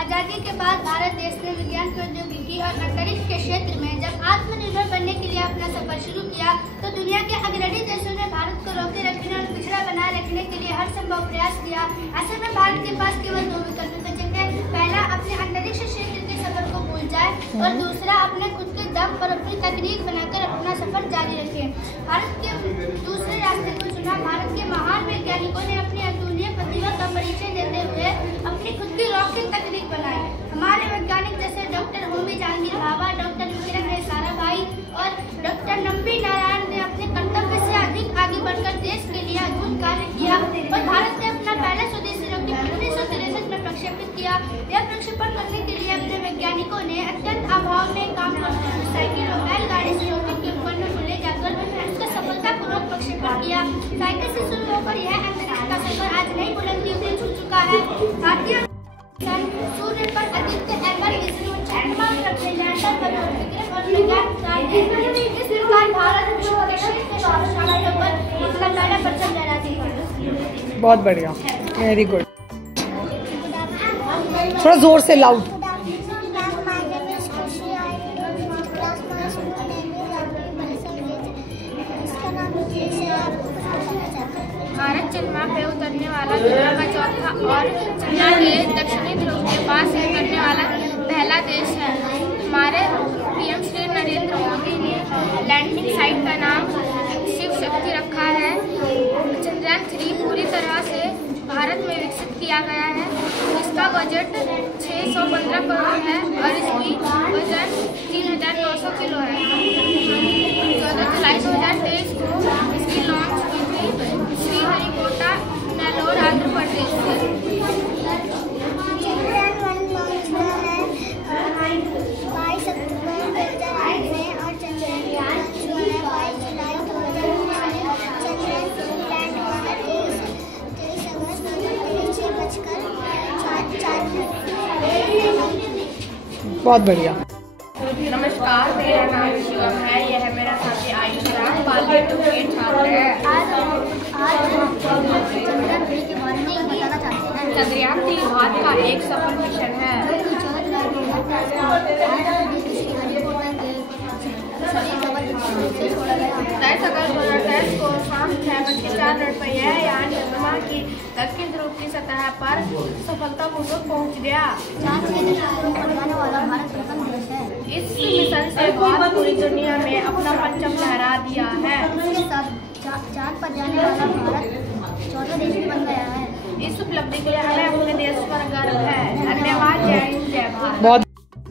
आज़ादी के बाद भारत देश ने विज्ञान प्रौद्योगिकी और अंतरिक्ष के क्षेत्र में जब आत्मनिर्भर बनने के लिए अपना सफर शुरू किया तो दुनिया के अग्रणी देशों ने भारत को रोके रखने और पिछड़ा बनाए रखने के लिए हर संभव प्रयास किया। ऐसे में भारत के पास केवल 2 विकल्प बचे थे। पहला, अपने अंतरिक्ष क्षेत्र के सफर को भूल जाए और दूसरा, अपने खुद के दम पर अपनी तकनीक बनाकर अपना सफर जारी रखे। भारत के दूसरे रास्ते को चुना। भारत के महान वैज्ञानिकों ने अपनी अतुलनीय प्रतिभा का परिचय देते हुए अपनी खुद की रॉकेट तकनीक बनाई। हमारे वैज्ञानिक जैसे डॉक्टर होमी जहांगीर भाभा, डॉक्टर विक्रम साराभाई और डॉक्टर नंबी नारायण ने अपने कर्तव्य से अधिक आगे बढ़कर देश के लिए अद्भुत कार्य किया और भारत ने अपना पहला स्वदेशी रॉकेट 1963 में प्रक्षेपित किया। यह प्रक्षेपण करने के लिए अपने वैज्ञानिकों ने अत्यंत अभाव में काम करते साइकिल और बैलगाड़ी से रॉकेट के उपकरणों को ले जाकर उसका सफलतापूर्वक प्रक्षेपण किया। साइकिल से शुरू होकर यह अंतरिक्ष का सफर आज नई बुलंदियों से छू चुका है। भारतीय सूर्य पर आदित्य एमआर इसरो चंद्रमा पर अपने लैंडर पर विक्रम और प्रज्ञान इस प्रकार भारत विश्व के क्षेत्र में गौरवशाली पर अपना पहला परचम लहराती है। बहुत बढ़िया, वेरी गुड। थोड़ा जोर से, लाउड। भारत चंद्रमा पे उतरने वाला दुनिया का चौथा और चंद्रमा के दक्षिणी ध्रुव के पास उतरने वाला पहला देश है। हमारे पीएम श्री नरेंद्र मोदी ने लैंडिंग साइट का नाम शिव शक्ति रखा है। चंद्रयान 3 पूरी तरह से भारत में विकसित किया गया है। इसका बजट 615 करोड़ है और इसकी वजन 3900 किलो है। 14 जुलाई 2023 को इसकी लॉन्च की थी श्रीहरिकोटा, नेल्लोर, आंध्र प्रदेश से। बहुत बढ़िया। नमस्कार, मेरा नाम शिवम है। यह है मेरा साथी आयुष राम, बालवीर के छात्र है। चंद्रयान 3 के बारे में बताना चाहते हैं। चंद्रयान 3 भारत का एक सफल मिशन है। तेईस अगस्त 2023 को शाम 6:04 पर यह यान चंद्रमा की दक्षिण ध्रुव की सतह पर सफलतापूर्वक पहुंच गया। चांद के नक्षत्रों पर जाने वाला भारत प्रथम देश है। इस मिशन से भारत पूरी दुनिया में अपना परचम लहरा दिया है। इसके साथ चांद पर जाने वाला भारत 14 देश भी बन गया है। इस उपलब्धि के लिए हमें अपने देश पर गर्व है। धन्यवाद। जय हिंद, जय भारत।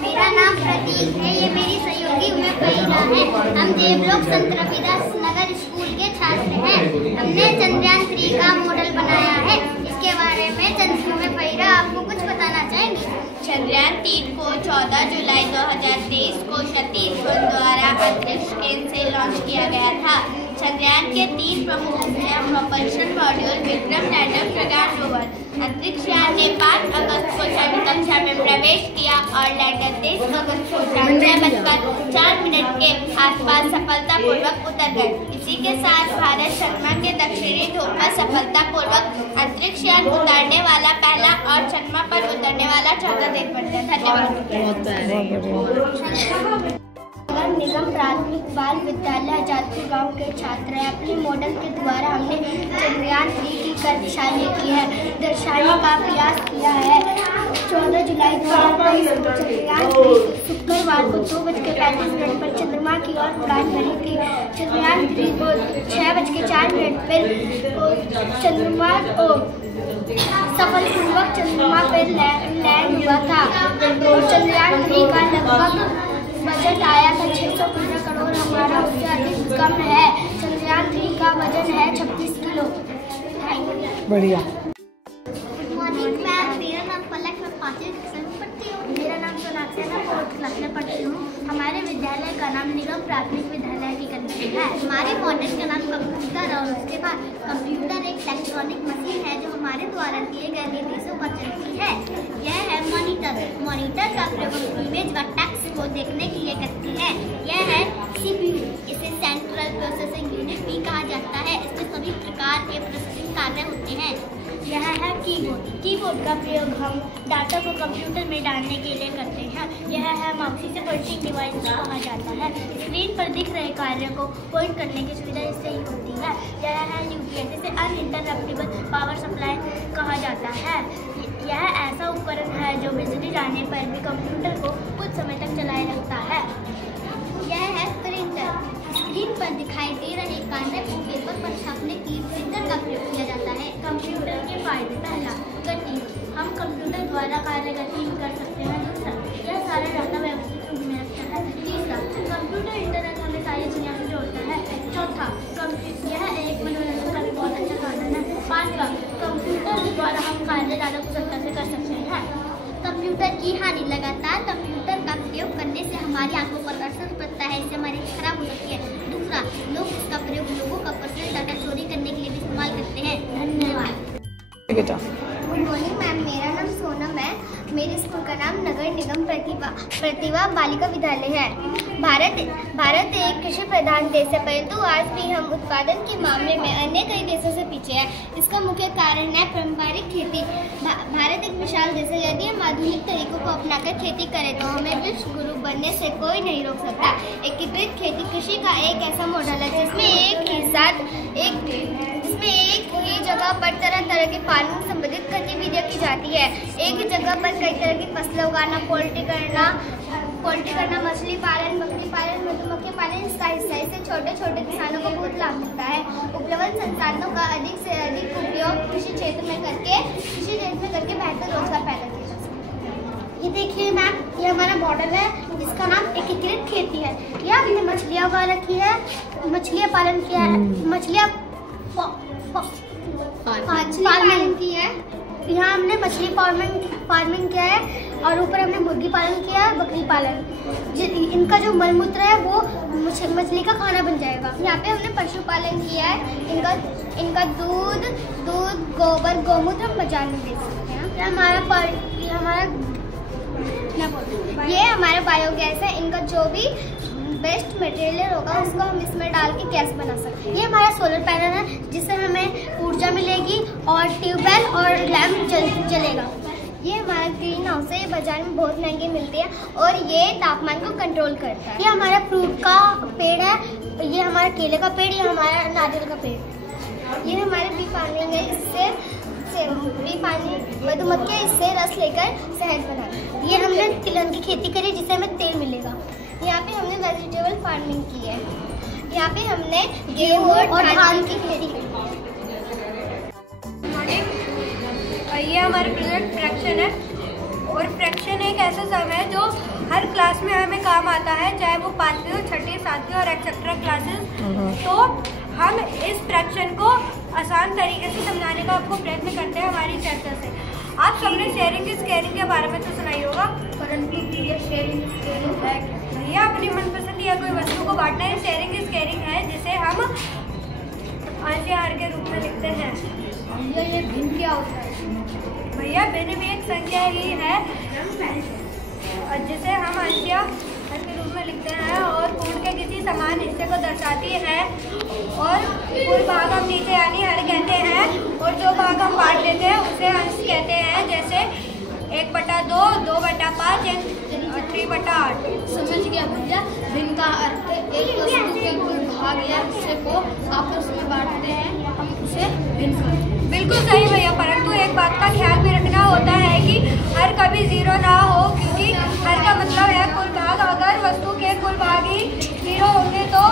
मेरा नाम प्रतीक है। ये मेरी सहयोगी उमेश फरीदा है। हम देवलोक संत रविदास नगर स्कूल के छात्र हैं। हमने चंद्रयान 3 का मॉडल बनाया है। इसके बारे में उमेश फरीदा आपको कुछ बताना चाहेंगे। चंद्रयान 3 को 14 जुलाई 2023 को सतीश धवन द्वारा अंतरिक्ष केंद्र से लॉन्च किया गया था। चंद्रयान के 3 प्रमुख हिस्से प्रोपल्शन मॉड्यूल, विक्रम लैंडर, प्रज्ञान रोवर। अंतरिक्ष यान ने 5 अगस्त को चांद कक्षा में प्रवेश किया और लैंडर 23 अगस्त को 6:04 के आसपास सफलतापूर्वक उतर गए। इसी के साथ भारत चंद्रमा के दक्षिणी ध्रुव पर सफलतापूर्वक अंतरिक्ष यान उतारने वाला पहला और चंद्रमा पर उतरने वाला चौथा देश बन गया। धन्यवाद। निगम प्राथमिक बाल विद्यालय आजादपुर गांव के छात्र हैं। अपने मॉडल के द्वारा हमने चंद्रयान 3 की कार्यशाला की है, दर्शाने का प्रयास किया है। 14 जुलाई 2023 को चंद्रयान 3 शुक्रवार को 2:35 पर चंद्रमा की ओर उड़ान भरी थी। चंद्रयान 3 को 6:04 पर चंद्रमा को सफलपूर्वक चंद्रमा पर लैंड हुआ था। चंद्रयान 3 का लगभग बजट आया था 615 करोड़। हमारा उससे अधिक कम है। चंद्रयान 3 का वजन है 36 किलो। बढ़िया। गुड मॉर्निंग मैम, मेरा नाम पलक, मैं 5वीं कक्षा में पढ़ती हूँ। मेरा नाम सोनाक्षी, मैं 4th क्लास में पढ़ती हूँ। हमारे विद्यालय का नाम निगम प्राथमिक विद्यालय की कंट्री है। हमारे मॉडल का नाम कंप्यूटर और उसके बाद कंप्यूटर एक इलेक्ट्रॉनिक मशीन है जो हमारे द्वारा दिए गए निर्देशों पर चलती है। यह है मॉनिटर। मॉनिटर का प्रयोग इमेज व टेक्स्ट को देखने के लिए करती है। यह है CPU, इसे सेंट्रल प्रोसेसिंग यूनिट भी कहा जाता है। इसमें सभी प्रकार के प्रोसेसिंग कार्य होते हैं। यह है कीबोर्ड। कीबोर्ड का प्रयोग हम डाटा को कंप्यूटर में डालने के लिए करते हैं। यह है माउस, इसे पॉइंटिंग डिवाइस कहा जाता है। स्क्रीन पर दिख रहे कार्य को पॉइंट करने की सुविधा इससे ही होती है। यह है यूपीएस, जिसे अनइंटरप्टेबल पावर सप्लाई कहा जाता है। यह ऐसा उपकरण है जो बिजली जाने पर भी कंप्यूटर को कुछ समय तक चलाए रखता है। यह है प्रिंटर। स्क्रीन पर दिखाई दे रहे कार्य को पेपर पर छापने के लिए प्रिंटर का प्रयोग किया जाता है। कंप्यूटर के फायदे: पहला, गति, हम कंप्यूटर द्वारा कार्य गति कर सकते हैं। दूसरा, यह सारा डाटा व्यवस्थित रूप में रखता है। तीसरा, कंप्यूटर इंटरनेट हमें सारी दुनिया से जोड़ता है। चौथा, यह एक मनोरंजन का भी बहुत अच्छा साधन है। पांचवा, कंप्यूटर द्वारा हम कार्य ज़्यादा कुशलता से कर सकते हैं। कंप्यूटर की हानि: लगातार कंप्यूटर का प्रयोग करने से हमारी आंखों पर असर पड़ता है, इससे हमारी आंखें खराब हो सकती है। दूसरा, लोग इसका प्रयोग लोगों का पर्सनल डाटा चोरी करने के लिए भी इस्तेमाल करते हैं। धन्यवाद। बेटा गुड मॉर्निंग मैम, मेरा नाम सोनम है। मेरे स्कूल का नाम नगर निगम प्रतिभा बालिका विद्यालय है। भारत एक कृषि प्रधान देश है, परंतु आज भी हम उत्पादन के मामले में अन्य कई देशों से पीछे है। इसका मुख्य कारण है पारंपरिक खेती। भारत एक विशाल देश है। यदि हम आधुनिक तरीकों को अपनाकर खेती करें तो हमें विश्व गुरु बनने से कोई नहीं रोक सकता। एकीकृत खेती कृषि का एक ऐसा मॉडल है जिसमें एक ही जगह पर तरह तरह के पालन संबंधित गतिविधियाँ की जाती है। एक ही जगह पर कई तरह की फसलें उगाना, पोल्ट्री करना, मछली पालन, बकरी पालन, मधुमक्खी पालन इसका हिस्सा है। इससे छोटे छोटे किसानों को बहुत लाभ मिलता है। उपलब्ध संसाधनों का अधिक से अधिक उपयोग कृषि क्षेत्र में करके बेहतर रोजगार पैदा किया जा सकता है। ये देखिए मैम, ये हमारा मॉडल है जिसका नाम एकीकृत खेती है। यह हमने मछलियाँ उगा रखी है, मछलियाँ पालन किया है, मछलियाँ पालन की है। यहाँ हमने मछली फार्मिंग किया है और ऊपर हमने मुर्गी पालन किया है, बकरी पालन। इनका जो मलमूत्र है वो मछली का खाना बन जाएगा। यहाँ पे हमने पशुपालन किया है। इनका दूध गोबर गौमूत्र हम बाजार में बेच सकते हैं। ये हमारा बायोगैस है। इनका जो भी वेस्ट मटेरियल होगा उसको हम इसमें डाल के गैस बना सकते हैं। ये हमारा सोलर पैनल है जिससे हमें ऊर्जा मिलेगी और ट्यूबवेल और लैंप जलेगा। ये हमारा ग्रीन हाउस है। ये बाजार में बहुत महंगे मिलते हैं और ये तापमान को कंट्रोल करता है। ये हमारा फ्रूट का पेड़ है, ये हमारा केले का पेड़, ये हमारा नारियल का पेड़। ये हमारे बी फार्मिंग है। इससे मधुमक्खियाँ इससे रस लेकर शहद बनाती है। ये हमने तिलहन की खेती करी जिससे हमें तेल मिलेगा। यहाँ पे हमने वेजिटेबल फार्मिंग की है। यहाँ पे हमने गेहूँ और धान की खेती की है। ये हमारा प्रोजेक्ट फ्रैक्शन है और फ्रैक्शन एक ऐसा सम है जो हर क्लास में हमें काम आता है, चाहे वो 5वीं हो, 6वीं, 7वीं और एक्सेट्रा क्लासेस। तो हम इस फ्रैक्शन को आसान तरीके से समझाने का आपको प्रयत्न करते हैं हमारी चर्चा से। आप सबने शेयरिंग इज केयरिंग के बारे में तो सुना ही होगा, परंतु ये शेयरिंग इज केयरिंग है भैया अपनी मनपसंद या कोई वस्तु को बांटना है। शेयरिंग इज केयरिंग है जिसे हम अंशहार के रूप में लिखते हैं। ये भिन्न क्या होता है भैया? भिन्न भी एक संख्या ही है जिसे हम अंशहार के रूप में लिखते हैं और पूर्ण के किसी समान हिस्से को दर्शाती है। और कोई भाग हम नीचे यानी हर कहते हैं और जो भाग हम बांट देते हैं उसे अंश कहते हैं, जैसे 1/2, 2/5 या 3/8। समझ गया भैया। भिन्न का अर्थ एक वस्तु के कुल भाग या हिस्से को आपस में बांटते हैं, हम उसे भिन्न कहते हैं। बिल्कुल सही भैया, परंतु एक बात का ख्याल भी रखना होता है कि हर कभी 0 ना हो, क्योंकि हर का मतलब है कुल भाग। अगर वस्तु के कुल भाग ही 0 होंगे तो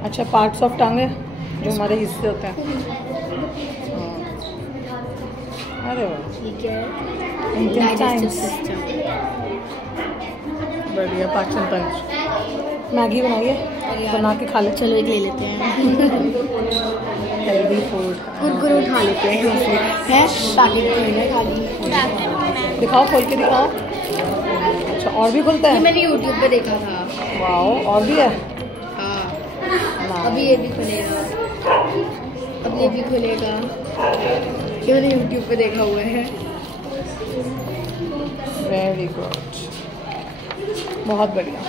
अच्छा, पार्ट्स ऑफ टंग है जो हमारे हिस्से होते हैं। अरे वाह, बढ़िया। पाचन तंत्र। मैगी बनाइए, बना के खा ले। चलो एक ले लेते हैं। Healthy food. कुरकुरे उठा लेते हैं उसमें है पैकेट में खाली। दिखाओ, खोल के दिखाओ। अच्छा, और भी खुलता ये है? मैंने यूट्यूब पे देखा था। वाओ, और भी है? हाँ, अभी ये भी खुलेगा, अब ये भी खुलेगा। ये मैंने यूट्यूब पे देखा हुआ है। वेरी गुड, बहुत बढ़िया।